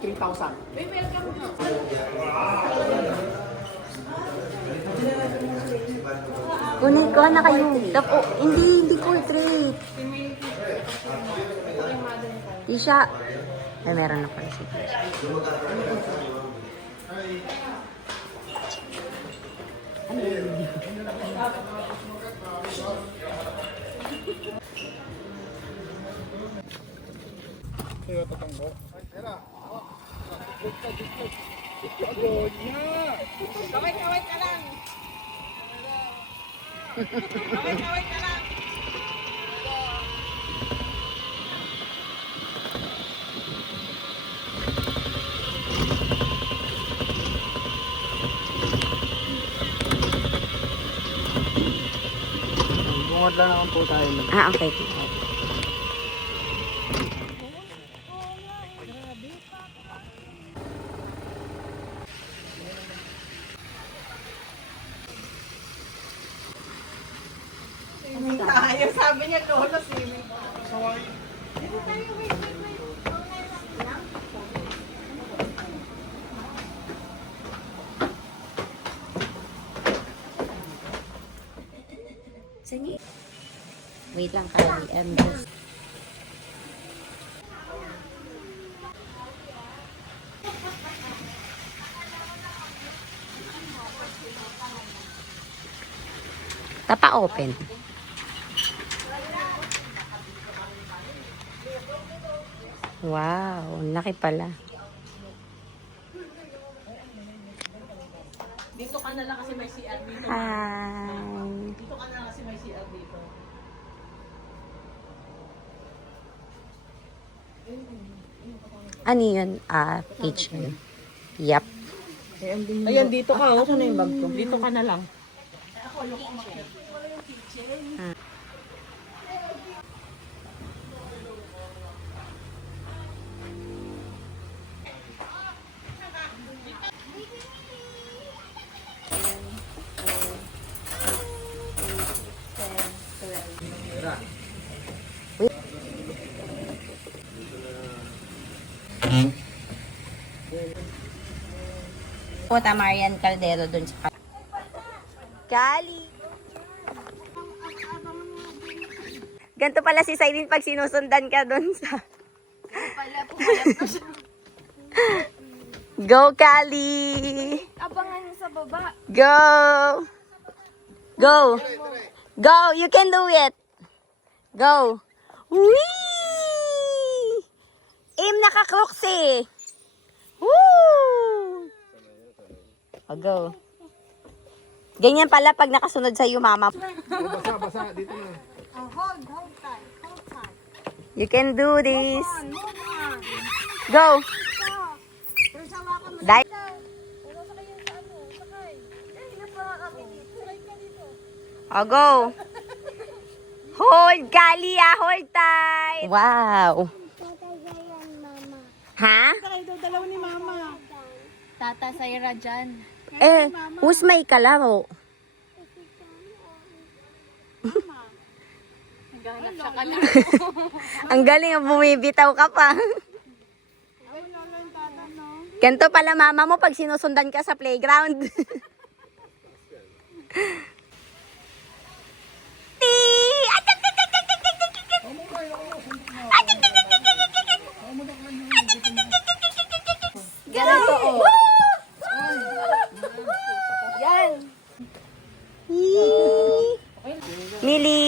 3,000. Uy, welcome to. Kunin ko na kayo. Hindi portrait. Tisha. Ay, meron na pala si Tisha. Kaway-kaway ka lang. Kaway-kaway ka lang. Bungod lang naman po tayo. Okay. Tayo, sabi niya, Lolo, swimming. Dito tayo, wait. Sige. Wait lang, Kali. Just... Tapa open. Wow, laki pala. Dito ka na lang kasi may CR dito. Hi. Dito ka na lang kasi may CR dito. Ano yun? Kitchen. Yup. Ayan, dito ka. Oh. Saan na yung bag ko? Dito ka na lang. Puta Marian Caldero dun sa Kali. Ganto pala si Sailin pag sinusundan ka dun sa... Go, Kali! Abangan niyo sa baba. Go! Go! Go! You can do it! Go! Whee! Aim naka-crooks eh! Woo! Oh, go. Ganyan pala pag nakasunod sa iyo, mama. Basa, dito na. Hold tight. Hold tight. You can do this. Move on. Go! There's a lot of Dai. Sakay yun sa ano? Sakay. Hindi pa kami dito. Sakay ka dito. Oh, go! Hold, Kali, hold tight! Wow! Tatayayan, mama. Ha? Sakay daw dalaw ni Mama. Tata Sayra dyan. Who's may kalaro? Naghanap siya ka lang. Ang galing, bumibitaw ka pa. Ganito pala mama mo pag sinusundan ka sa playground. Ganito oh. Yan. Mili.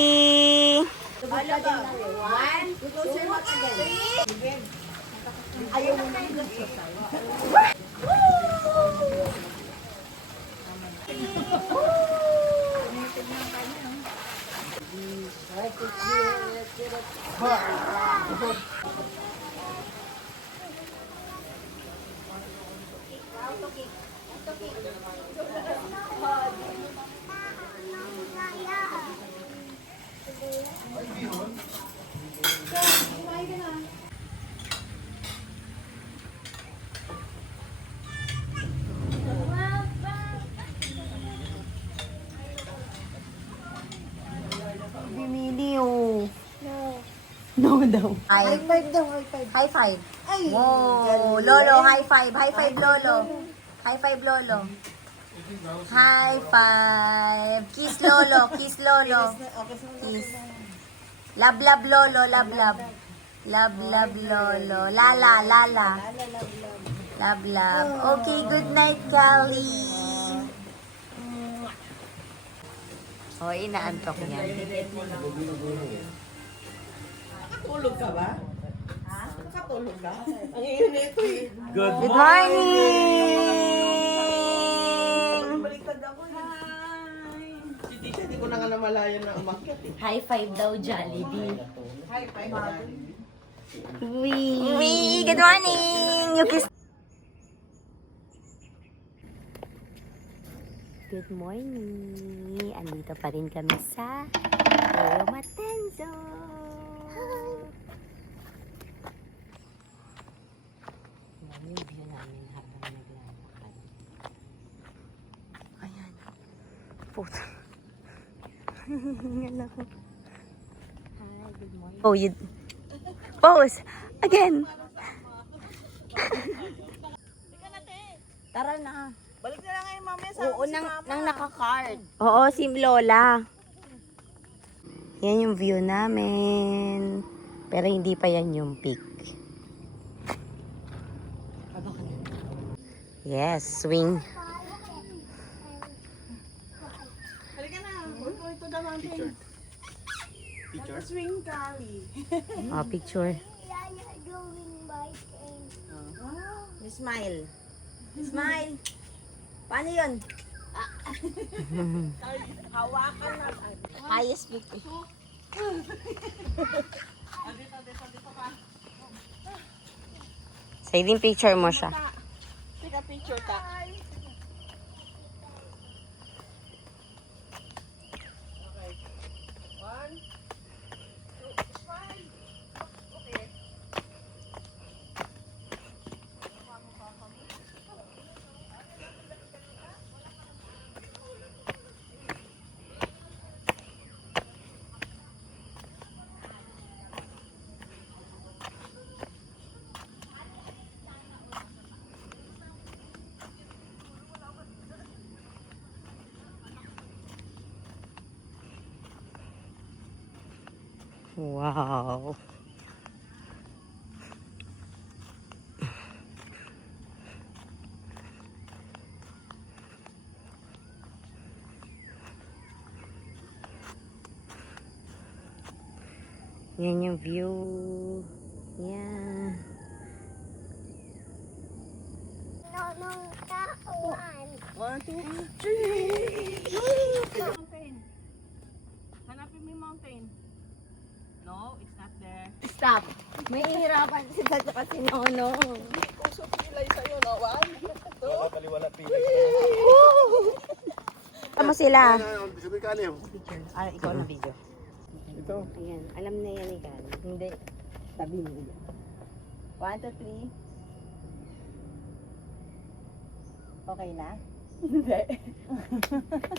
Bimili oh. No. No. daw. High five daw, high five. High five. Wow, Lolo, high five. High five, Lolo. High five, Lolo. High five. Kiss, Lolo. Kiss, Lolo. Kiss. Love, love, Lolo. Love, love. Love, love, Lolo. Lala, lala. Love, love. Okay, good night, Callie. Oh, inaantok niya. Nakatulog ka ba? Ha? Nakatulog ka? Ang init eh. Good. Good morning! Baliktad ako eh. Hi! Si Tisha, di ko na nga namalayan na umakyat eh. High five daw, Jollibee. Hi, bye. Wee! Good morning! You kiss. Good morning! Andito pa rin kami sa Rio Matenzo. Yan yung view namin habang naglalakad. Ayan. Puto. Hello. Hi, good morning. Oh, you... Pose! Again! Tara na. Balik na lang ngayon mamaya sa Oo, nang naka-card. Oo, si Lola. Yan yung view namin. Pero hindi pa yan yung peak. Yes, swing. Halika na. Going to the mountain. Picture? Swing Kali. Oh, picture. Smile. Smile. Paano yun? Hawakan na. Highest peak. Sa yung picture mo siya. Take a picture ka. Wow. Yan yung view. Yan. One, two, three. Mountain. Hanapin mo yung mountain. No, it's not there. Stop. May hihirapan si Tato kasi Nono. Puso pilay sa'yo, no? One, two. Kaliwala pilay. Tama sila. Sabi ka niyo. Ah, ikaw na video. Ito. Ayan, alam na yan ikaw. Hindi. Sabi mo yan. 1, 2, 3. Okay na? Hindi.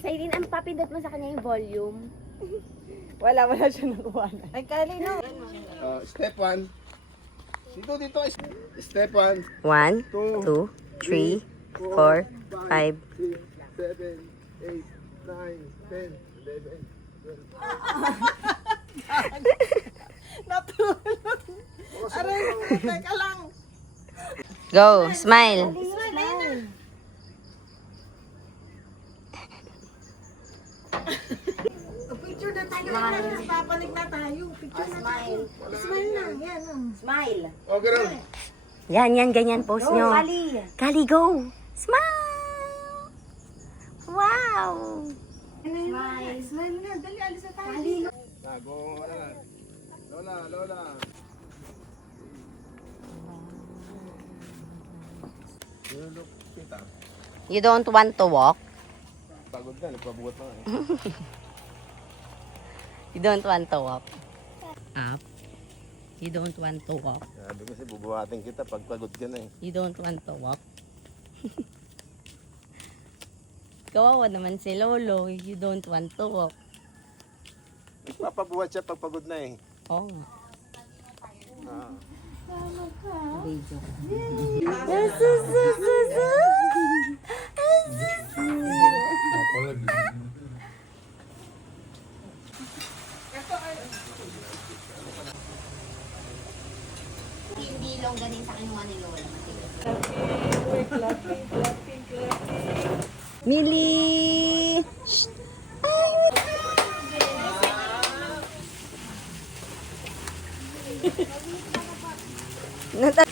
Saylin, ang papindot mo sa kanya yung volume. Wala siya nakuha na. Ay, Kali, no. Step 1. Dito. Step 1. 1, 2, 3, 4, 5. 6, 7, 8, 9, 10, 11, 12. Natulog. Aray, teka lang. Go, smile. Picture na tayo. Papanig na tayo. Picture na tayo. Smile na. Yan. Smile. O, ganun. Yan, ganyan pose nyo. Kali, go. Smile. Wow. Smile na. Dali, alis na tayo. Go, Lola. You look fit ah. You don't want to walk? Pagod na, nagpabuhat na eh. You don't want to walk? Up. You don't want to walk? Sabi kasi bubuhatin kita pag pagod ka na eh. You don't want to walk? Kawawa naman si Lolo. You don't want to walk. Papabuhat siya pag pagod na eh. Oo nga. Video. Hindi long ganin sa kinuha ni Lola. Mili! Shh! Nata-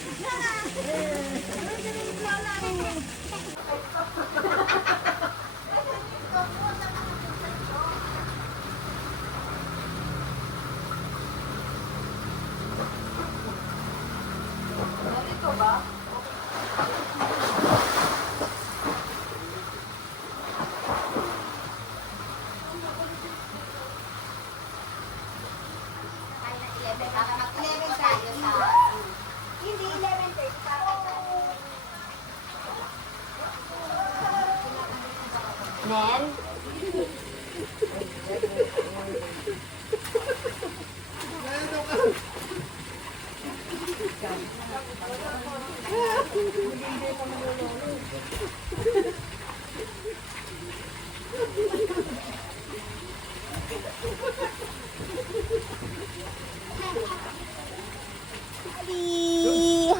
Hindi, 11:30 para sa... Nen?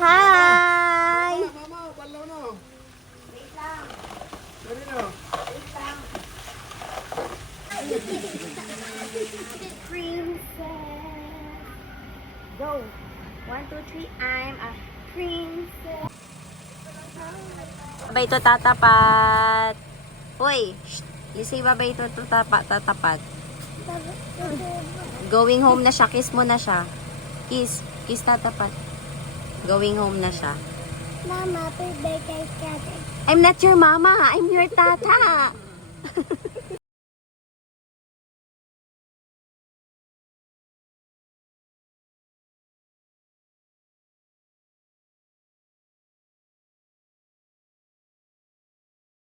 Hi! Mama, palaw na. Wait lang. Dali na. Princess. Go. 1, 2, 3. I'm a princess. Babay ito tatapat. Hoy, Lisay, babay ito tatapat. Going home na siya. Kiss mo na siya. Kiss. Kiss tatapat. Going home na siya. Mama, happy birthday, Kevin. I'm not your mama. I'm your tata.